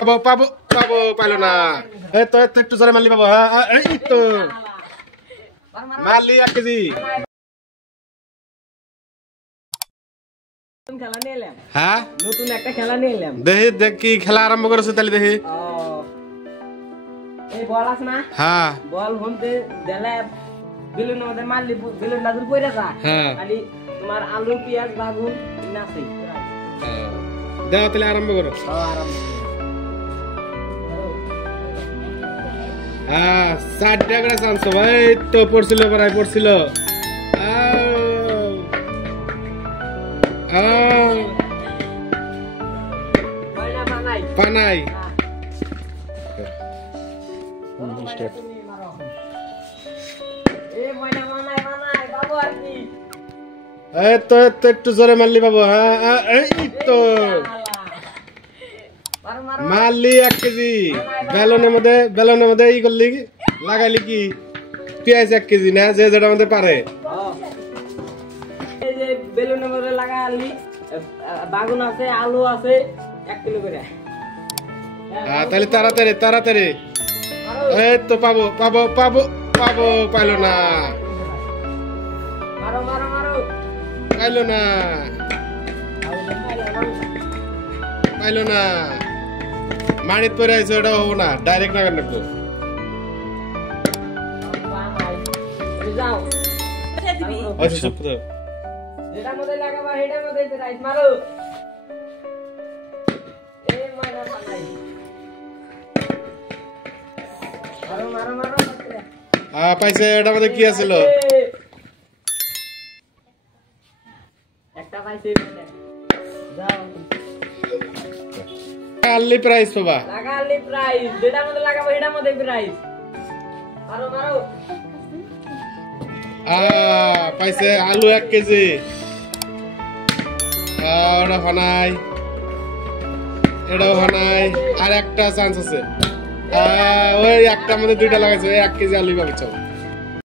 পাবো পাবো পাবো পাইলো না এই তো একটু জোরে মারলি পাবো হ্যাঁ এই তো মারলি 1 কেজি খেলা নিয়ে এলাম হ্যাঁ নতুন একটা খেলা নিয়ে এলাম দেখি দেখ কি খেলা আরম্ভ করেছে তাহলে দেখি এই বল আছে না হ্যাঁ বল হমতে দেলে বেলুনের মধ্যে মারলি বেলুন দাদুর পড়ে যা হ্যাঁ খালি তোমার আলু পেঁয়াজ বাগুন নাসি দাও তাহলে আরম্ভ করো আরাম হ্যাঁ 60 টাকা চান্স ভাই তো পড়ছিল পড়াই পড়ছিল পানাই এই তো একটু জোরে মারলি বাবু হ্যাঁ এই তো মারলি 1 কেজি বেলুনের মধ্যে ই করলি লাগাইলি কি পেঁয়াজ 1 কেজি না যে যেটা মধ্যে পারে এই যে বেলুনের মধ্যে লাগাইলি বাগুন আছে আলু আছে 1 কিলো করে হ্যাঁ তাহলে তাড়াতাড়ি এই তো পাবো পাবো পাবো পাবো পাইলো না মারো মারো মারো পাইলো না পাইলো না মারিত পরে আছে ওটা হবো না ডাইরেক্ট না কাটবো যাও আচ্ছা যেটা মধ্যে লাগাবা হেটার মধ্যে রাইট মারো এই মাইনা পালাই মারো মারো মারো পাইছে এটার মধ্যে কি আছিল একটা পাইছে যাও আলি প্রাইস বাবা লাগালি প্রাইস যেটা মধ্যে লাগাবো হেটার মধ্যে প্রাইস মারো মারো পাইছে আলু 1 কেজি ওটা হনাই এটাও হনাই আর একটা চান্স আছে ওই একটা মধ্যে 2টা লাগাইছে 1 কেজি আলু পাবে চাও